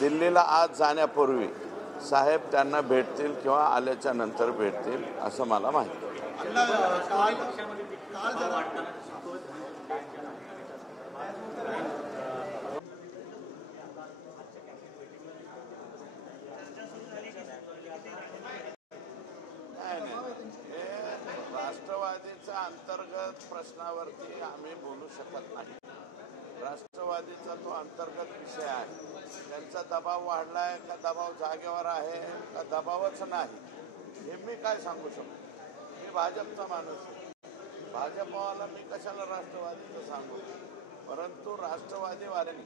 दिल्लीला आज जाण्यापूर्वी साहेब त्यांना भेटतील किंवा आल्याच्या नंतर भेटतील असं मला माहिती आहे. राष्ट्रवादीच्या अंतर्गत प्रश्नावरती आम्ही बोलू शकत नाही. राष्ट्रवादीचा तो अंतर्गत विषय आहे. त्यांचा दबाव वाढलाय का दबाव जागेवर आहे का दबावच नाही हे मी काय सांगू शकतो. मी भाजपचा माणूस आहे. भाजपवाला मी कशाला राष्ट्रवादीचं सांगू. परंतु राष्ट्रवादीवाल्यांनी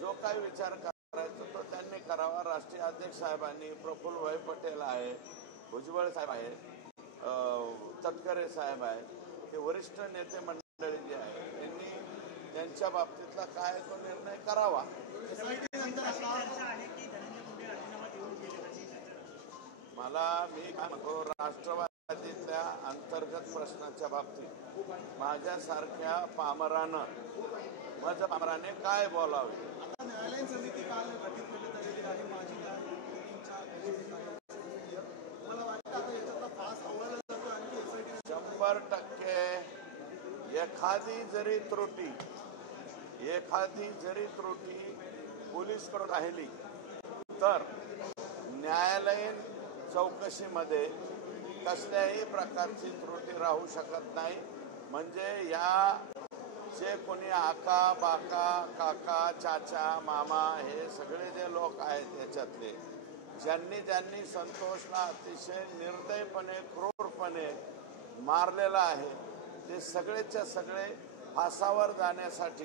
जो काही विचार करायचा तो त्यांनी करावा. राष्ट्रीय अध्यक्ष साहेबांनी, प्रफुल्लभाई पटेल आहे, भुजबळ साहेब आहे, तटकरे साहेब आहे, हे वरिष्ठ नेते मंडळी जे आहे त्यांनी त्यांच्या बाबतीतला काय तो निर्णय करावा. मी काय म्हणतो, राष्ट्रवादीतल्या अंतर्गत प्रश्नाच्या बाबतीत माझ्यासारख्या पामराने काय बोलावे. 100% एखादी जरी त्रुटी पोलीसकडून राहिली तर न्यायालयीन चौकशीमध्ये कसल्याही प्रकारची त्रुटी राहू शकत नाही. म्हणजे या जे कोणी आका बाका काका चाचा मामा हे सगळे जे लोक आहेत याच्यातले ज्यांनी संतोषला अतिशय निर्दयपणे क्रूरपणे मारलेला आहे ते सगळेच्या सगळे फासावर जाण्यासाठी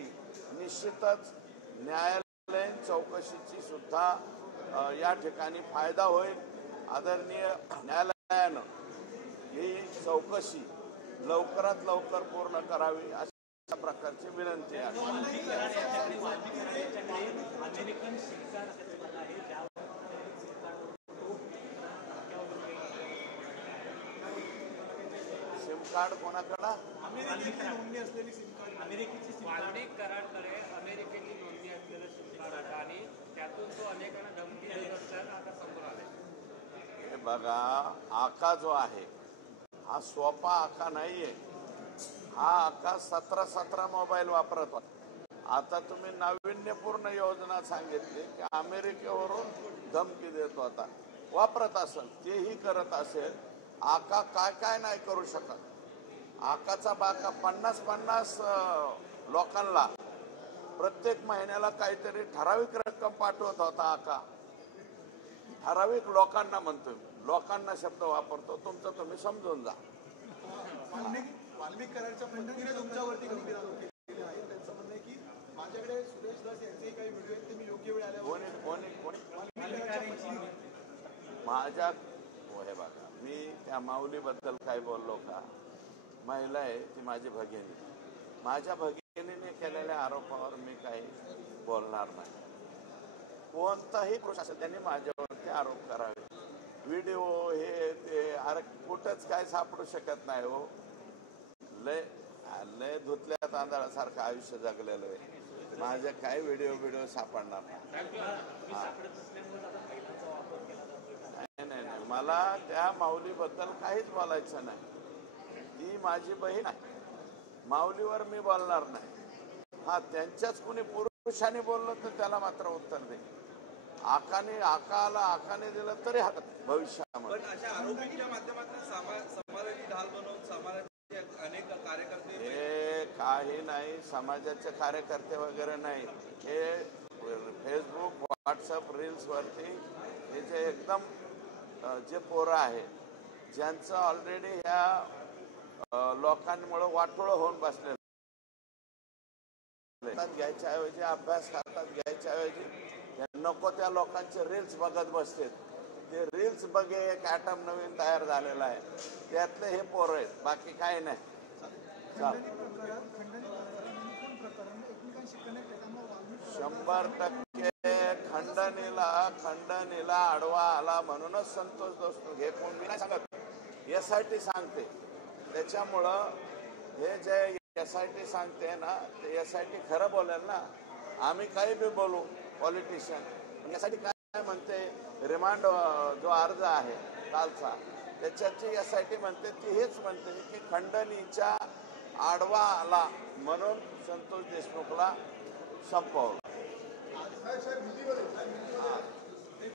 निश्चितच न्यायालयीन चौकशीची सुद्धा या ठिकाणी फायदा होईल. आदरणीय न्यायालयानं ही चौकशी लवकरात लवकर पूर्ण करावी अशा प्रकारची विनंती आहे. सिम कार्ड कोणाकडे? अमेरिकेची नोंदणी असलेली सिम कार्ड. वाल्मिक कराडकडे अमेरिकेची नोंदणी असलेलं सिम कार्ड आणि त्यातून तो अनेकांना धमकी देत असताना आता समोर आलाय. हे बघा, आका जो आहे हा सोपा आका नाहीये. हा आका 17 मोबाईल वापरत होता. आता तुम्ही नाविन्यपूर्ण योजना सांगितली की अमेरिकेवरून धमकी देत होता. वापरत असेल, तेही करत असेल. आका काय नाही करू शकत. आकाचा बाका 50 लोकांना प्रत्येक महिन्याला काहीतरी ठराविक रक्कम पाठवत होता. आका ठराविक लोकांना म्हणतोय, लोकांना शब्द वापरतो, तुमचं तुम्ही समजून जा. वाल्मिक कराडच्या पद्धतीने तुमच्यावरती केलेली आहे. त्यांचं म्हणणं आहे की माझ्याकडे सुरेश दास यांचे काही व्हिडिओ आहेत ते मी योग्य वेळ आल्यावर माझ्या हे बघा, मी त्या माऊलीबद्दल काय बोललो का? महिला आहे ती माझी भगिनी. माझ्या भगिनीने केलेल्या आरोपावर मी काही बोलणार नाही. कोणताही पुरुष असेल त्यांनी माझ्यावरती आरोप करावे. व्हिडिओ हे ते अरे कुठंच काय सापडू शकत नाही हो. लय धुतल्या तांदळासारखं आयुष्य जगलेलं आहे. माझे काय व्हिडिओ सापडणार नाही. मला त्या माऊलीबद्दल काहीच बोलायचं नाही. ती माझी बहीण आहे. माऊलीवर मी बोलणार नाही. हा, त्यांच्याच कोणी पुरुषाने बोललं तर त्याला मात्र उत्तर दे. आकाने दिलं तरी हरकत भविष्यामध्ये. अशा आरोपींच्या माध्यमातून समाजाची ढाल बनवून समाजाचे अनेक कार्यकर्ते हे काही नाही. समाजाचे कार्यकर्ते वगैरे नाही. हे फेसबुक व्हॉट्सअप रील्स वरती हे जे एकदम जे पोरं आहे ज्यांचं ऑलरेडी ह्या लोकांमुळे वाटोळं होऊन बसले, घ्यायच्या ऐवजी अभ्यास हातात घ्यायच्या ऐवजी नको त्या लोकांचे रील्स बघत बसते. ते रील्स बघे एक ॲटम नवीन तयार झालेला आहे. त्यातले हे पोरं आहेत, बाकी काही नाही. शंभर टक्के खंडणीला आडवा आला म्हणूनच संतोष देशमुख हे कोण मी नाही सांगत, SIT सांगते. त्याच्यामुळं हे जे SIT सांगते ना, ते SIT खरं बोलेल ना. आम्ही काही बी बोलू पॉलिटिशियन, यासाठी काय म्हणते, रिमांड जो अर्ज आहे कालचा, त्याच्याची एसआयटी म्हणते, ती हेच म्हणते की खंडणीच्या आडवा आला म्हणून संतोष देशमुखला संपवलं.